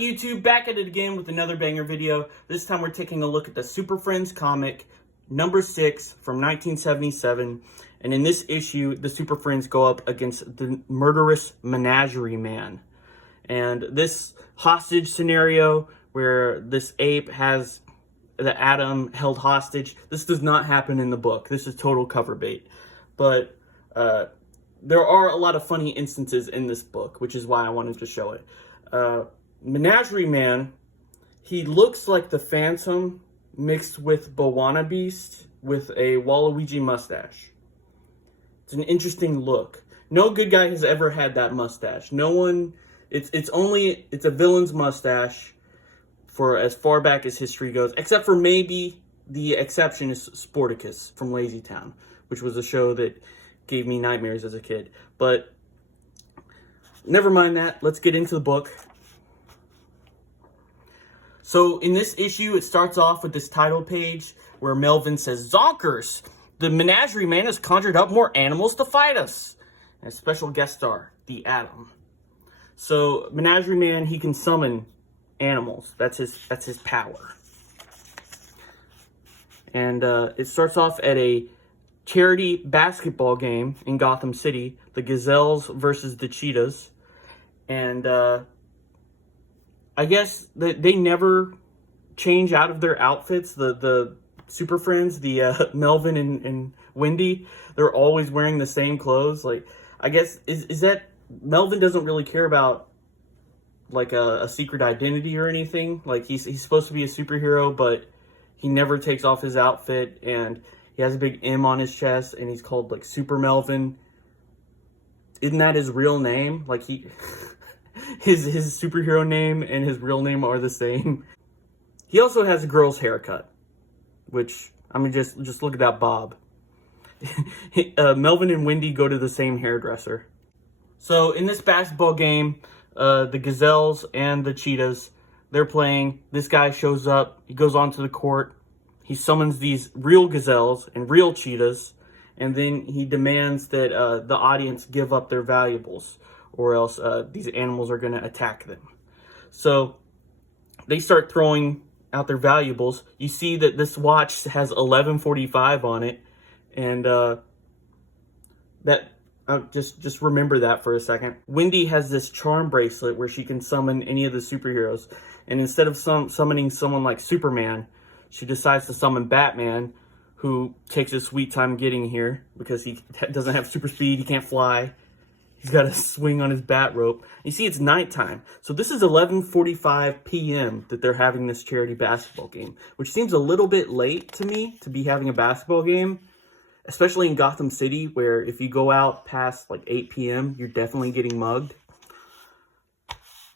YouTube? Back at it again with another banger video. This time we're taking a look at the Super Friends comic number 6 from 1977. And in this issue, the Super Friends go up against the murderous Menagerie Man. And this hostage scenario where this ape has the Atom held hostage, this does not happen in the book. This is total cover bait. But there are a lot of funny instances in this book, which is why I wanted to show it. Menagerie Man, he looks like the Phantom mixed with Bawana Beast with a Waluigi mustache. It's an interesting look. No good guy has ever had that mustache. No one, it's a villain's mustache for as far back as history goes, except for maybe the exception is Sporticus from Lazy Town, which was a show that gave me nightmares as a kid. But never mind that. Let's get into the book. So in this issue, it starts off with this title page where Melvin says, "Zonkers! The Menagerie Man has conjured up more animals to fight us." And a special guest star, the Atom. So Menagerie Man, he can summon animals. That's his power. And it starts off at a charity basketball game in Gotham City, the Gazelles versus the Cheetahs. And I guess they never change out of their outfits. The Super Friends, the Melvin and Wendy, they're always wearing the same clothes. Like, I guess, is that Melvin doesn't really care about like a secret identity or anything. Like, he's supposed to be a superhero, but he never takes off his outfit, and he has a big M on his chest, and he's called like Super Melvin. Isn't that his real name? Like, his superhero name and his real name are the same. He also has a girl's haircut, which, I mean, just look at that bob. Melvin and Wendy go to the same hairdresser. So in this basketball game, the Gazelles and the Cheetahs, they're playing. This guy shows up. He goes onto the court. He summons these real Gazelles and real Cheetahs, and then he demands that the audience give up their valuables, or else these animals are going to attack them. So they start throwing out their valuables. You see that this watch has 11:45 on it, and just remember that for a second. Wendy has this charm bracelet where she can summon any of the superheroes, and instead of summoning someone like Superman, she decides to summon Batman, who takes his sweet time getting here because he doesn't have super speed, he can't fly. He's got to swing on his bat rope. You see, it's nighttime. So this is 11:45 p.m. that they're having this charity basketball game, which seems a little bit late to me to be having a basketball game, especially in Gotham City, where if you go out past like 8 p.m., you're definitely getting mugged.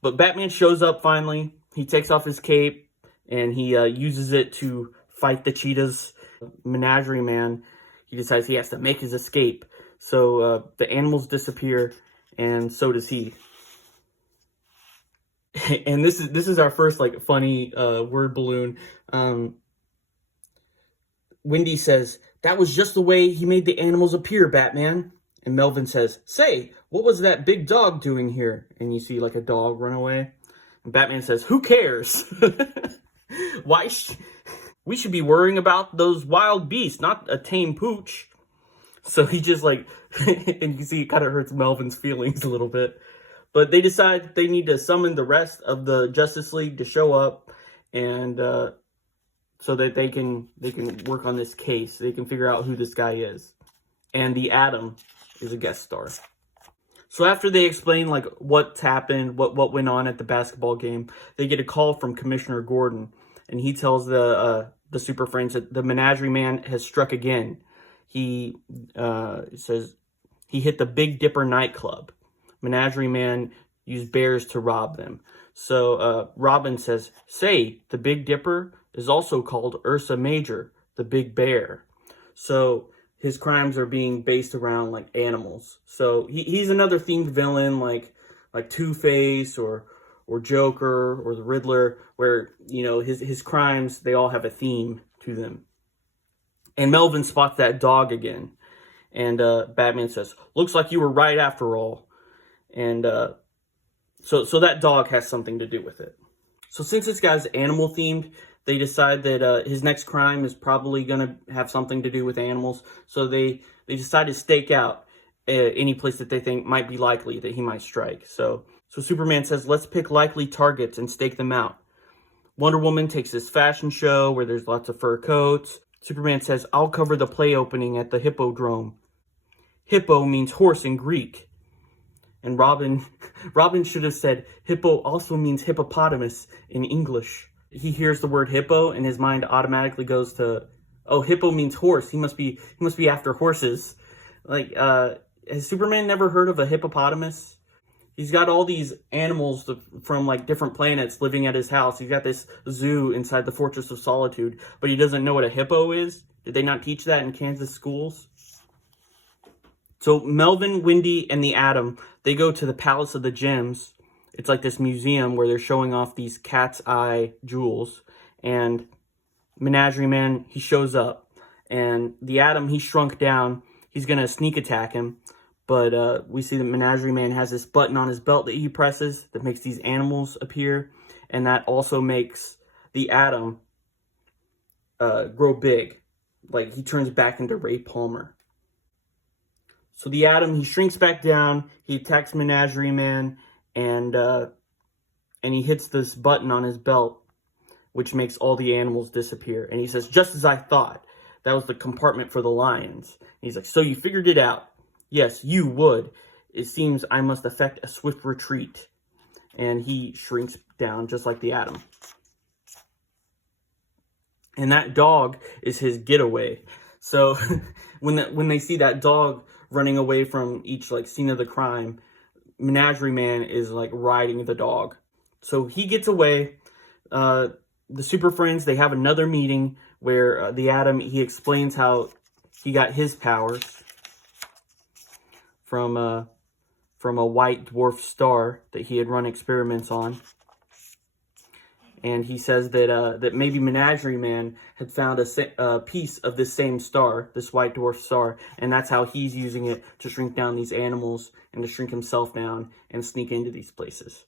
But Batman shows up finally. He takes off his cape, and he uses it to fight the Cheetahs. Menagerie Man, he decides he has to make his escape. So the animals disappear, and so does he. And this is our first like funny word balloon. Wendy says, "That was just the way he made the animals appear, Batman." And Melvin says, "Say, what was that big dog doing here?" And you see like a dog run away. And Batman says, "Who cares? We should be worrying about those wild beasts, not a tame pooch." So he just like, and you see it kind of hurts Melvin's feelings a little bit. But they decide they need to summon the rest of the Justice League to show up, and so that they can work on this case. They can figure out who this guy is. And the Atom is a guest star. So after they explain like what's happened, what went on at the basketball game, they get a call from Commissioner Gordon, and he tells the Super Friends that the Menagerie Man has struck again. He says he hit the Big Dipper nightclub. Menagerie Man used bears to rob them. So Robin says, "Say, the Big Dipper is also called Ursa Major, the Big Bear." So his crimes are being based around like animals. So he's another themed villain like Two-Face or Joker or the Riddler, where, you know, his crimes, they all have a theme to them. And Melvin spots that dog again. And Batman says, "Looks like you were right after all." And so that dog has something to do with it. So since this guy's animal themed, they decide that his next crime is probably going to have something to do with animals. So they decide to stake out any place that they think might be likely that he might strike. So Superman says, let's pick likely targets and stake them out. Wonder Woman takes this fashion show where there's lots of fur coats. Superman says, I'll cover the play opening at the Hippodrome. Hippo means horse in Greek. And Robin should have said, hippo also means hippopotamus in English. He hears the word hippo and his mind automatically goes to, oh, hippo means horse. He must be after horses. Like, has Superman never heard of a hippopotamus? He's got all these animals from like different planets living at his house. He's got this zoo inside the Fortress of Solitude, but he doesn't know what a hippo is. Did they not teach that in Kansas schools? So Melvin, Wendy, and the Atom, they go to the Palace of the Gems. It's like this museum where they're showing off these cat's eye jewels. And Menagerie Man, he shows up. And the Atom, he shrunk down. He's going to sneak attack him. But we see that Menagerie Man has this button on his belt that he presses that makes these animals appear. And that also makes the Atom grow big. Like, he turns back into Ray Palmer. So the Atom, he shrinks back down, he attacks Menagerie Man, and he hits this button on his belt, which makes all the animals disappear. And he says, just as I thought, that was the compartment for the lions. And he's like, so you figured it out? Yes, you would. It seems I must effect a swift retreat. And he shrinks down just like the Atom. And that dog is his getaway. So when they see that dog running away from each like scene of the crime, Menagerie Man is like riding the dog. So he gets away. The Super Friends, they have another meeting where the Atom, he explains how he got his powers from a white dwarf star that he had run experiments on. And he says that maybe Menagerie Man had found a piece of this same star, this white dwarf star, and that's how he's using it to shrink down these animals and to shrink himself down and sneak into these places.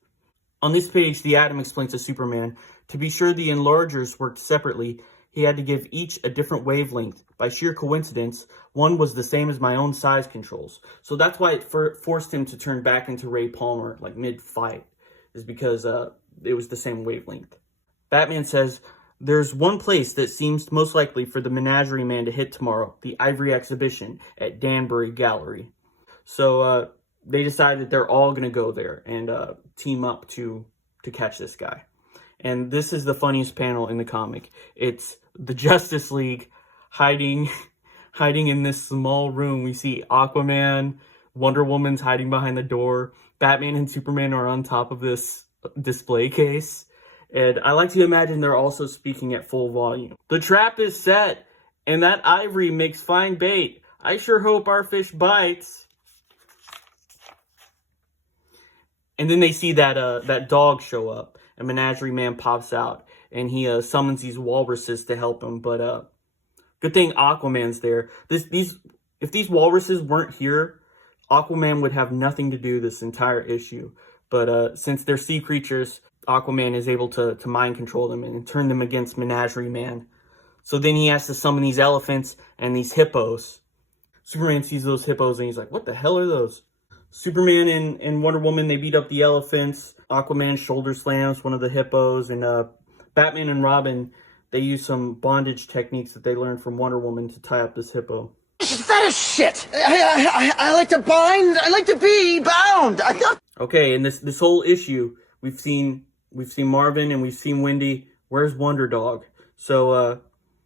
On this page, the Atom explains to Superman, to be sure the enlargers worked separately, he had to give each a different wavelength. By sheer coincidence, one was the same as my own size controls. So that's why it forced him to turn back into Ray Palmer, like mid-fight, is because it was the same wavelength. Batman says, there's one place that seems most likely for the Menagerie Man to hit tomorrow, the Ivory Exhibition at Danbury Gallery. So they decide that they're all going to go there and team up to catch this guy. And this is the funniest panel in the comic. It's the Justice League hiding in this small room. We see Aquaman, Wonder Woman's hiding behind the door. Batman and Superman are on top of this display case. And I like to imagine they're also speaking at full volume. The trap is set, and that ivory makes fine bait. I sure hope our fish bites. And then they see that dog show up, and Menagerie Man pops out, and he summons these walruses to help him. But good thing Aquaman's there. If these walruses weren't here, Aquaman would have nothing to do this entire issue. But since they're sea creatures, Aquaman is able to mind control them and turn them against Menagerie Man. So then he has to summon these elephants and these hippos. Superman sees those hippos and he's like, what the hell are those? Superman and Wonder Woman, they beat up the elephants. Aquaman shoulder slams one of the hippos. And Batman and Robin, they use some bondage techniques that they learned from Wonder Woman to tie up this hippo. That is shit! I like to bind, I like to be bound! Okay, and this whole issue, we've seen Marvin and we've seen Wendy. Where's Wonder Dog? So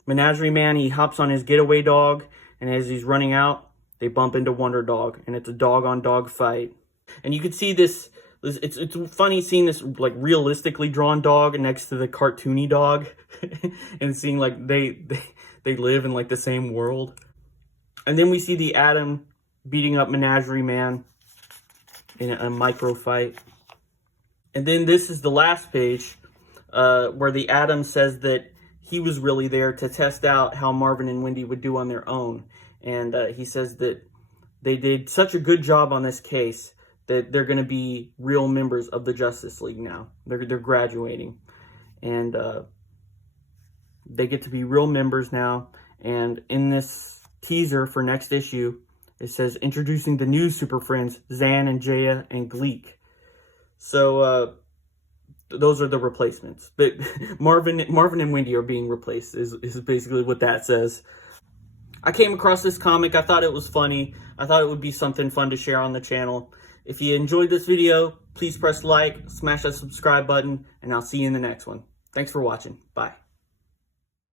Menagerie Man, he hops on his getaway dog, and as he's running out, they bump into Wonder Dog, and it's a dog-on-dog fight. And you can see this it's funny seeing this like realistically drawn dog next to the cartoony dog, and seeing like they live in like the same world. And then we see the Atom beating up Menagerie Man in a micro fight. And then this is the last page where the Atom says that he was really there to test out how Marvin and Wendy would do on their own. And he says that they did such a good job on this case that they're going to be real members of the Justice League now. They're graduating. and they get to be real members now. And in this teaser for next issue, it says introducing the new Super Friends, Zan and Jaya and Gleek. So those are the replacements. But Marvin and Wendy are being replaced is basically what that says. I came across this comic. I thought it was funny. I thought it would be something fun to share on the channel. If you enjoyed this video, please press like, smash that subscribe button, and I'll see you in the next one. Thanks for watching. Bye.